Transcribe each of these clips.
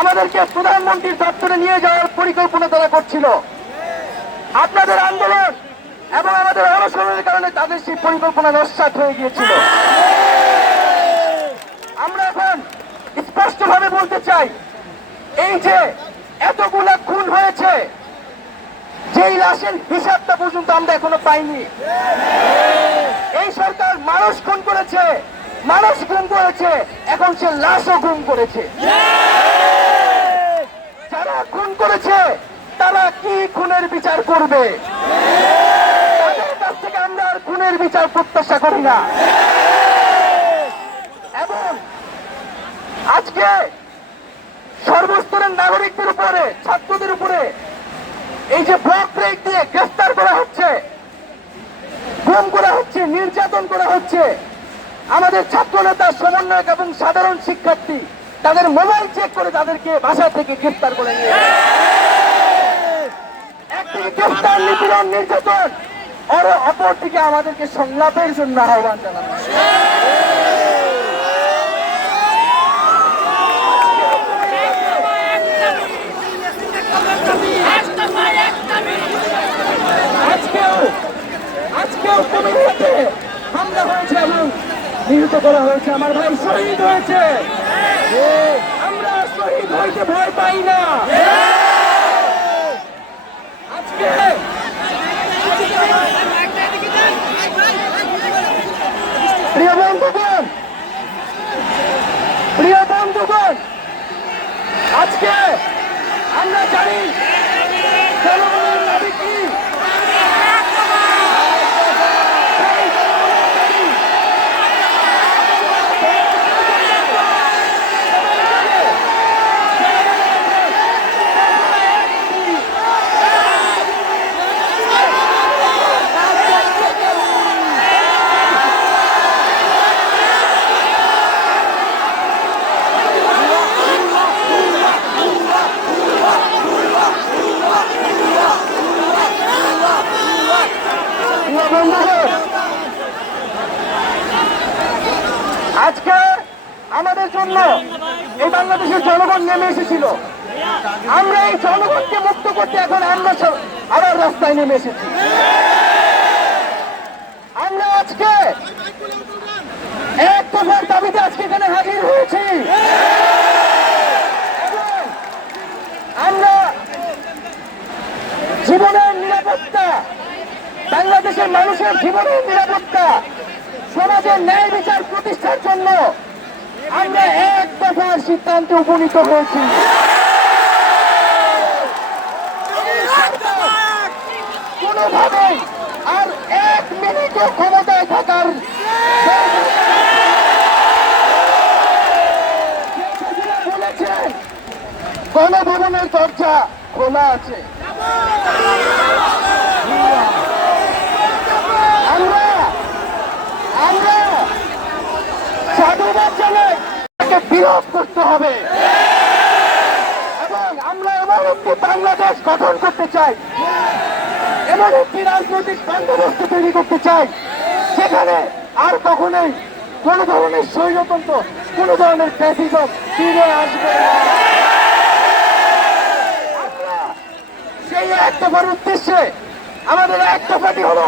আমাদেরকে প্রধানমন্ত্রীর দপ্তরে নিয়ে যাওয়ার পরিকল্পনা তারা করছিল। আপনাদের আন্দোলন এবং আমাদের অনশনের কারণে তাদের সেই পরিকল্পনা নস্যাৎ হয়ে গিয়েছিল। আমরা এখন স্পষ্টভাবে বলতে চাই, এই যে এতগুলা খুন হয়েছে, যেই লাশের হিসাবটা পর্যন্ত আমরা এখনো পাইনি। এই সরকার মানুষ খুন করেছে, মানুষ গুম করেছে, এখন সে লাশও গুম করেছে। যারা খুন করেছে তারা কি খুনের বিচার করবে? তাদের কাছ থেকে আমরা আর খুনের বিচার প্রত্যাশা করি না। এবং আজকে সর্বস্তরের নাগরিকদের উপরে, ছাত্রদের উপরে এই যে ব্লক ব্রেক দিয়ে গ্রেফতার করা হচ্ছে, গুম করা হচ্ছে, নির্যাতন করা হচ্ছে, আমাদের ছাত্র নেতা, সমন্বয়ক এবং সাধারণ শিক্ষার্থী তাদের মোবাইল চেক করে তাদেরকে বাসা থেকে গ্রেফতার করে নিয়ে একদিকে গ্রেফতার, নিপীড়ন, নির্যাতন, আর অপরদিকে আমাদেরকে সংলাপের জন্য আহ্বান জানানো। আজকেও কুমিল্লাতে হামলা হয়েছে এবং নিহত করা হয়েছে, আমার ভাই শহীদ হয়েছে। আমরা শহীদ হইতে ভয় পাই না। আজকে প্রিয় বন্ধুগণ, আজকে আমরা জানি জনগণের দাবি কি। আজকে আমাদের জন্য এই বাংলাদেশের জনগণ নেমে এসেছিল। আমরা এই জনগণকে মুক্ত করতে এখন আমরা আবার রাস্তায় নেমে এসেছি। আমরা আজকে এক দফার দাবিতে আজকে এখানে হাজির হয়েছি। আমরা জীবনের নিরাপত্তা, বাংলাদেশের মানুষের জীবনের নিরাপত্তা, সমাজের ন্যায় বিচার প্রতিষ্ঠার জন্য আমরা এক দফার সিদ্ধান্তে উপনীত হয়েছি। কোনোভাবেই আর এক মিনিটও ক্ষমতায় থাকার বলেছেন, গণভবনের দরজা খোলা আছে। আমরা সাধুবাদ জানাই, তাকে বিরোধ করতে হবে এবং আমরা এমন একটি বাংলাদেশ গঠন করতে চাই, এমন একটি রাজনৈতিক বন্দোবস্ত তৈরি করতে চাই সেখানে আর কখনোই কোন ধরনের স্বৈরতন্ত্র, কোন ধরনের ফ্যাসিজম ফিরে আসবে না। সেই এক দফার উদ্দেশ্যে আমাদের এক দফাটি হলো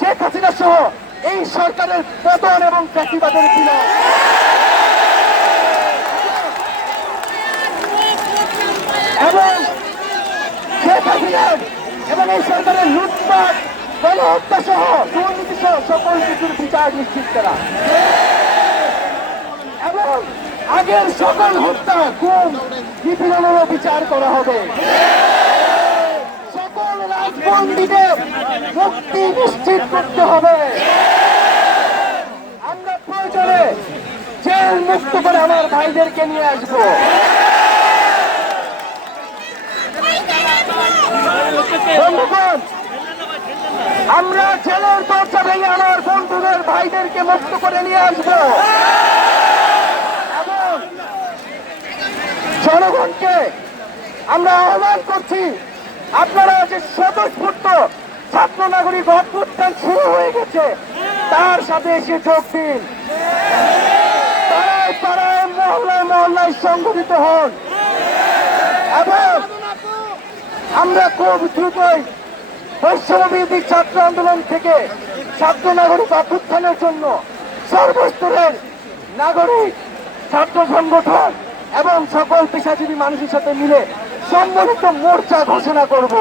শেখ হাসিনা সহ এই সরকারের পতন এবং ফ্যাসিবাদের বিলোপ। এবং শেখ হাসিনার এবং এই সরকারের লুটপাট, গণহত্যা সহ দুর্নীতি সহ সকল কিছুর বিচার নিশ্চিত করা এবং আগের সকল হত্যা, গুম, নিপীড়নেরও বিচার করা হবে। সকল রাজবন্দীদের মুক্তি নিশ্চিত করতে হবে। আমরা প্রয়োজনে জেল মুক্ত করে আমার ভাইদেরকে নিয়ে আসবো। বন্ধুগণ, আমরা জেলের দরজা ভেঙে আমার বন্ধুদের, ভাইদেরকে মুক্ত করে নিয়ে আসবো এবং জনগণকে আমরা আহ্বান করছি, আপনারা যে স্বতঃস্ফূর্ত ছাত্র নাগরিক অভ্যুত্থান শুরু হয়ে গেছে তার সাথে এসে যোগ দিন। পাড়ায় পাড়ায়, মহল্লায় মহল্লায় সংগঠিত হন। এবং আমরা খুব দ্রুতই বৈষম্যবিরোধী ছাত্র আন্দোলন থেকে ছাত্র নাগরিক অভ্যুত্থানের জন্য সর্বস্তরের নাগরিক ছাত্র সংগঠন এবং সকল পেশাজীবী মানুষের সাথে মিলে সম্মিলিত মোর্চা ঘোষণা করব।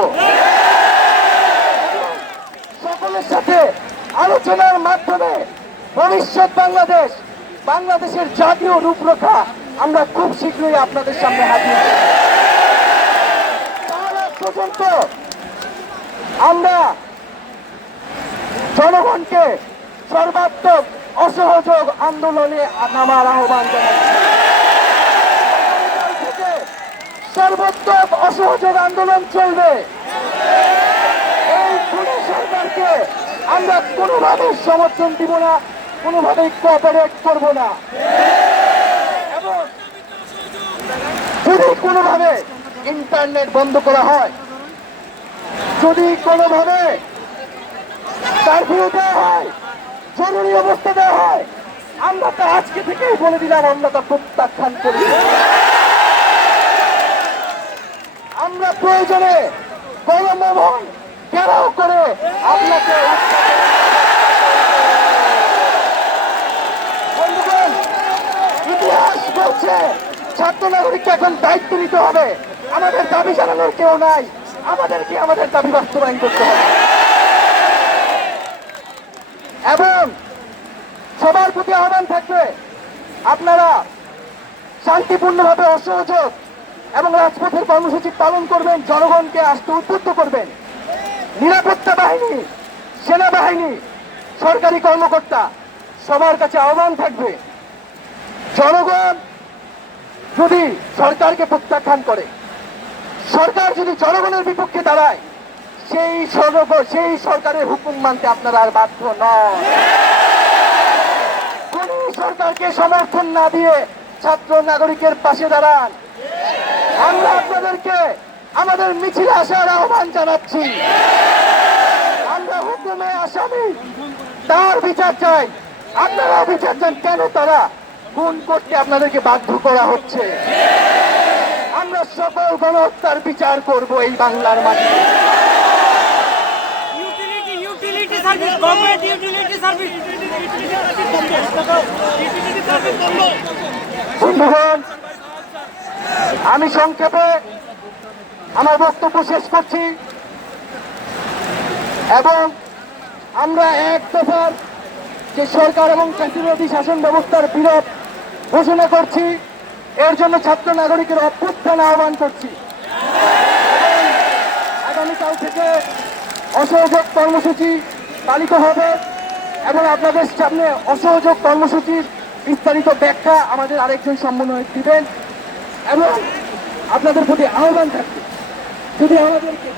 সকলের সাথে আলোচনার মাধ্যমে ভবিষ্যৎ বাংলাদেশের জাতীয় রূপরেখা আমরা খুব শীঘ্রই আপনাদের সামনে হাজির করব। তার আগ পর্যন্ত আমরা জনগণকে সর্বাত্মক অসহযোগ আন্দোলনে নামার আহ্বান জানাচ্ছি। সর্বাত্মক অসহযোগ আন্দোলন চলবে। এই খুনি সরকারকে আমরা কোনোভাবে সমর্থন দিব না, কোনোভাবে কোঅপারেট করব না। এবং যদি কোনোভাবে ইন্টারনেট বন্ধ করা হয়, যদি কোনোভাবে কারফিউ দেওয়া হয়, জরুরি অবস্থা দেওয়া হয়, আমরা তা আজকে থেকেই বলে দিলাম, আমরা তা প্রত্যাখ্যান করি। আমরা প্রয়োজনে গণভবন ঘেরাও করে আপনাকে বন্ধুগণ, ইতিহাস বলছে ছাত্র নাগরিককে এখন দায়িত্ব নিতে হবে। আমাদের দাবি জানানোর কেউ নাই, আমাদেরকে আমাদের দাবি বাস্তবায়ন করতে হবে। এবং সবার প্রতি আহ্বান থাকবে, আপনারা শান্তিপূর্ণভাবে অসহযোগ এবং রাজপথের কর্মসূচি পালন করবেন, জনগণকে আসতে উদ্বুদ্ধ করবেন। নিরাপত্তা বাহিনী, সেনাবাহিনী, সরকারি কর্মকর্তা সবার কাছে আহ্বান থাকবে, জনগণ যদি সরকারকে প্রত্যাখ্যান করে, সরকার যদি জনগণের বিপক্ষে দাঁড়ায়, সেই সরকারের হুকুম মানতে আপনারা আর বাধ্য নন। কোন সরকারকে সমর্থন না দিয়ে ছাত্র নাগরিকের পাশে দাঁড়ান। আমরা আপনাদেরকে আমাদের মিছিলে আসার আহ্বান জানাচ্ছি। আমরা হুকুমে আসামি, তার বিচার চাই। আপনারাও বিচার চান, কেন তারা খুন করতে আপনাদেরকে বাধ্য করা হচ্ছে। আমরা সকল গণহত্যার বিচার করব এই বাংলার মাটিতে। বন্ধুগণ, আমি সংক্ষেপে আমার বক্তব্য শেষ করছি এবং আমরা এক দফার যে সরকার এবং ফ্যাসিবাদী শাসন ব্যবস্থার বিরোধ ঘোষণা করছি। এর জন্য ছাত্র নাগরিকের অভ্যুত্থান আহ্বান করছি। আগামীকাল থেকে অসহযোগ কর্মসূচি পালিত হবে এবং আপনাদের সামনে অসহযোগ কর্মসূচির বিস্তারিত ব্যাখ্যা আমাদের আরেকজন সমন্বয়ক দিবেন। এবং আপনাদের প্রতি আহ্বান থাকবে, যদি আমাদেরকে